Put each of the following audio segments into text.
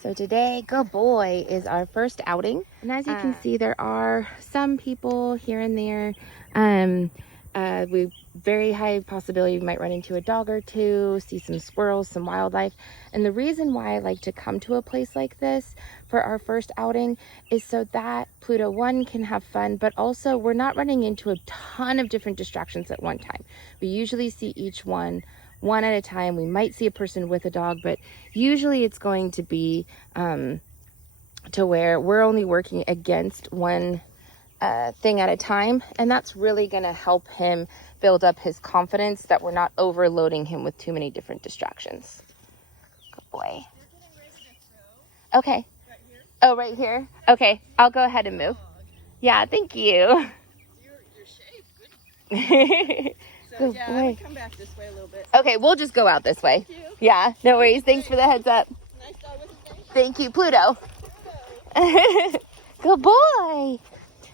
So today, good boy, is our first outing. And as you can see, there are some people here and there. We very high possibility we might run into a dog or two, see some squirrels, some wildlife. And the reason why I like to come to a place like this for our first outing is so that Pluto, one, can have fun, but also we're not running into a ton of different distractions at one time. We usually see each one at a time. We might see a person with a dog, but usually it's going to be to where we're only working against one thing at a time, and that's really going to help him build up his confidence that we're not overloading him with too many different distractions. Good boy. Okay. Right here? Oh, right here? Okay, I'll go ahead and move. Yeah, thank you. Your shape, good. Good yeah, boy. I would come back this way a little bit. Okay, we'll just go out this way. Thank you. Yeah, no worries. Thanks for the heads up. Nice dog with his name. Thank you, Pluto. Good boy.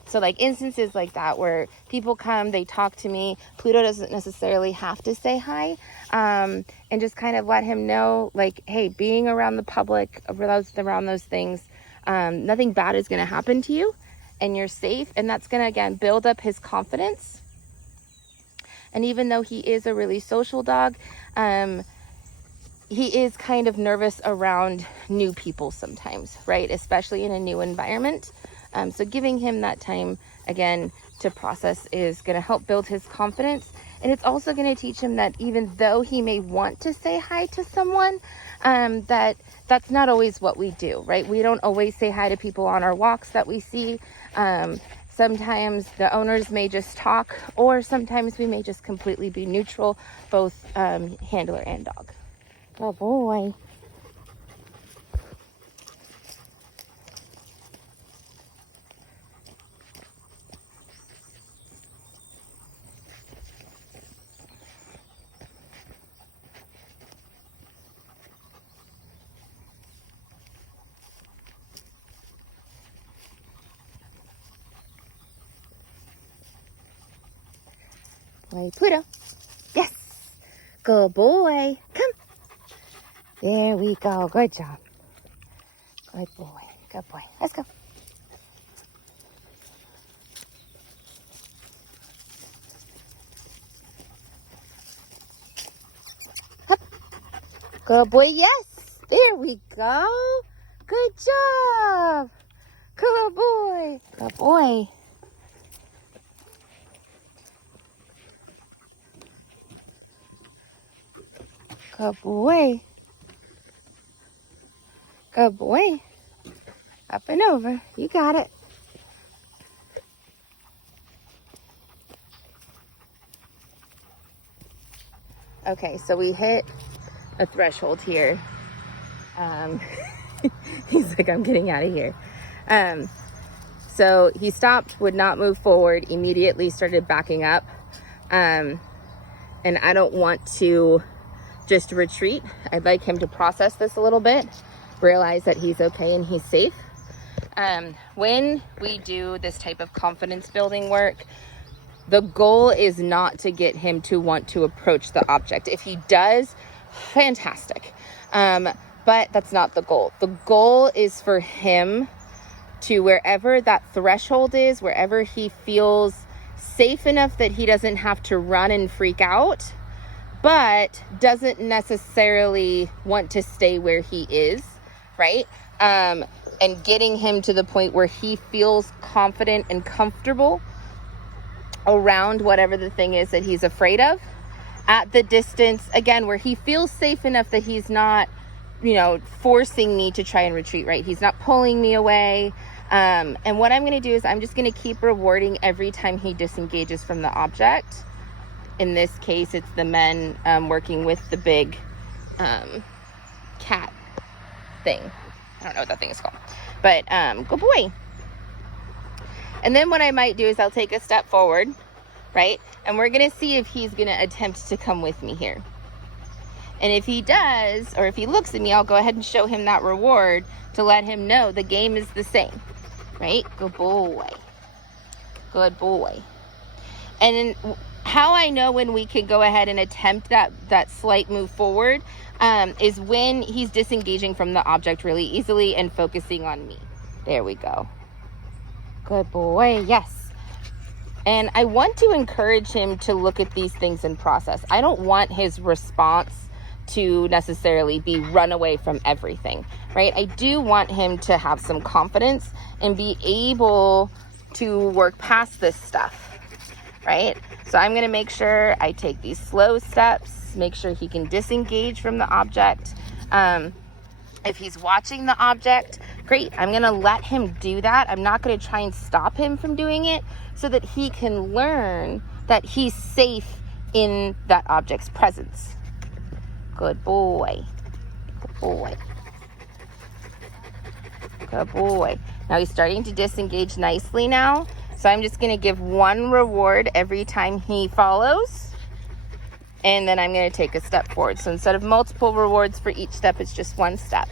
So like instances like that where people come, they talk to me. Pluto doesn't necessarily have to say hi, and just kind of let him know, like, hey, being around the public, around those things, nothing bad is going to happen to you, and you're safe. And that's going to, again, build up his confidence. And even though he is a really social dog, he is kind of nervous around new people sometimes, right? Especially in a new environment. So giving him that time, again, to process is going to help build his confidence. And it's also going to teach him that even though he may want to say hi to someone, that's not always what we do, right? We don't always say hi to people on our walks that we see. Sometimes the owners may just talk, or sometimes we may just completely be neutral, both handler and dog. Oh boy. Boy, Pluto. Yes. Good boy. Come. There we go. Good job. Good boy. Good boy. Let's go. Up. Good boy. Yes. There we go. Good job. Good boy. Good boy. Good boy. Good boy. Up and over. You got it. Okay, so we hit a threshold here. He's like, I'm getting out of here. So he stopped, would not move forward, immediately started backing up. And I don't want to just retreat. I'd like him to process this a little bit, realize that he's okay and he's safe. When we do this type of confidence building work, the goal is not to get him to want to approach the object. If he does, fantastic. But that's not the goal. The goal is for him to, wherever that threshold is, wherever he feels safe enough that he doesn't have to run and freak out, but doesn't necessarily want to stay where he is, right? And getting him to the point where he feels confident and comfortable around whatever the thing is that he's afraid of, at the distance, again, where he feels safe enough that he's not, forcing me to try and retreat, right? He's not pulling me away. And what I'm going to do is I'm just going to keep rewarding every time he disengages from the object. In this case, it's the men working with the big cat thing. I don't know what that thing is called. But good boy. And then what I might do is I'll take a step forward, right? And we're going to see if he's going to attempt to come with me here. And if he does, or if he looks at me, I'll go ahead and show him that reward to let him know the game is the same, right? Good boy. Good boy. And then how I know when we can go ahead and attempt that slight move forward is when he's disengaging from the object really easily and focusing on me. There we go. Good boy. Yes. And I want to encourage him to look at these things in process. I don't want his response to necessarily be run away from everything, right? I do want him to have some confidence and be able to work past this stuff, right? So I'm gonna make sure I take these slow steps, make sure he can disengage from the object. If he's watching the object, great, I'm gonna let him do that. I'm not gonna try and stop him from doing it so that he can learn that he's safe in that object's presence. Good boy, good boy, good boy. Now he's starting to disengage nicely now. So I'm just gonna give one reward every time he follows. And then I'm gonna take a step forward. So instead of multiple rewards for each step, it's just one step.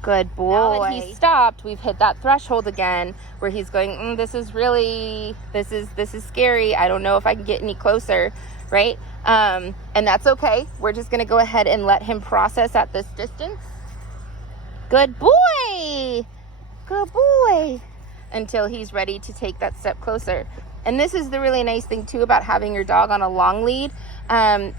Good boy. Now that he's stopped, we've hit that threshold again where he's going, this is scary. I don't know if I can get any closer, right? And that's okay. We're just gonna go ahead and let him process at this distance. Good boy, good boy. Until he's ready to take that step closer. And this is the really nice thing too about having your dog on a long lead,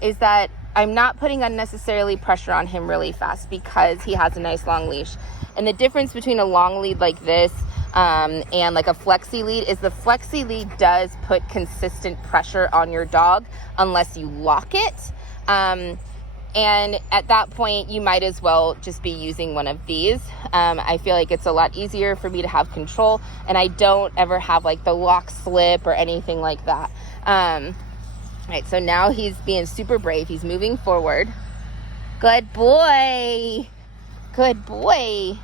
is that I'm not putting unnecessarily pressure on him really fast because he has a nice long leash. And the difference between a long lead like this and like a flexi lead is the flexi lead does put consistent pressure on your dog unless you lock it. And at that point, you might as well just be using one of these. I feel like it's a lot easier for me to have control, and I don't ever have like the lock slip or anything like that. Right, so now he's being super brave. He's moving forward. Good boy. Good boy.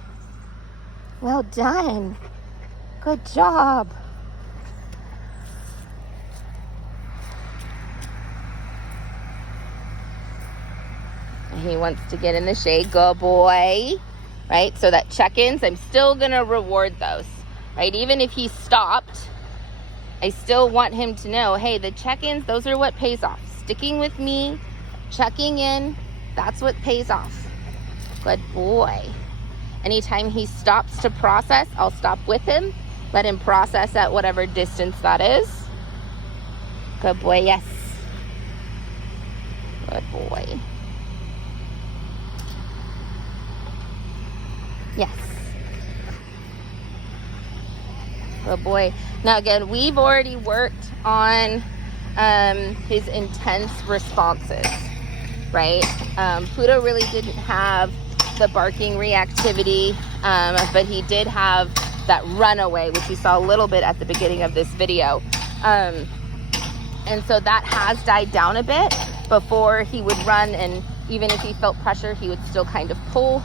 Well done. Good job. He wants to get in the shade. Good boy. Right? So that check-ins, I'm still going to reward those. Right? Even if he stopped, I still want him to know, hey, the check-ins, those are what pays off. Sticking with me, checking in, that's what pays off. Good boy. Anytime he stops to process, I'll stop with him. Let him process at whatever distance that is. Good boy, yes. Good boy. Yes. Good boy. Now again, we've already worked on his intense responses, right? Pluto really didn't have the barking reactivity, but he did have that runaway, which you saw a little bit at the beginning of this video. And so that has died down a bit. Before he would run, and even if he felt pressure, he would still kind of pull.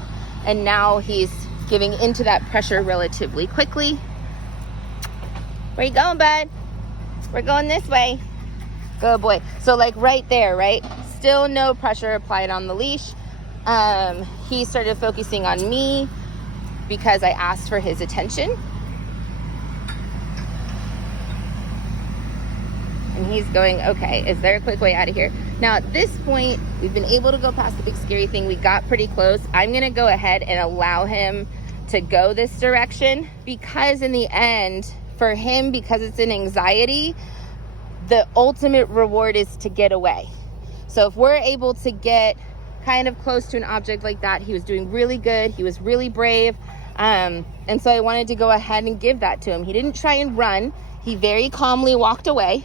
And now he's giving into that pressure relatively quickly. Where you going, bud? We're going this way. Good boy. So like right there, right? Still no pressure applied on the leash. He started focusing on me because I asked for his attention. And he's going, okay, is there a quick way out of here? Now at this point, we've been able to go past the big scary thing. We got pretty close. I'm gonna go ahead and allow him to go this direction because in the end, for him, because it's an anxiety, the ultimate reward is to get away. So if we're able to get kind of close to an object like that, he was doing really good. He was really brave. And so I wanted to go ahead and give that to him. He didn't try and run. He very calmly walked away.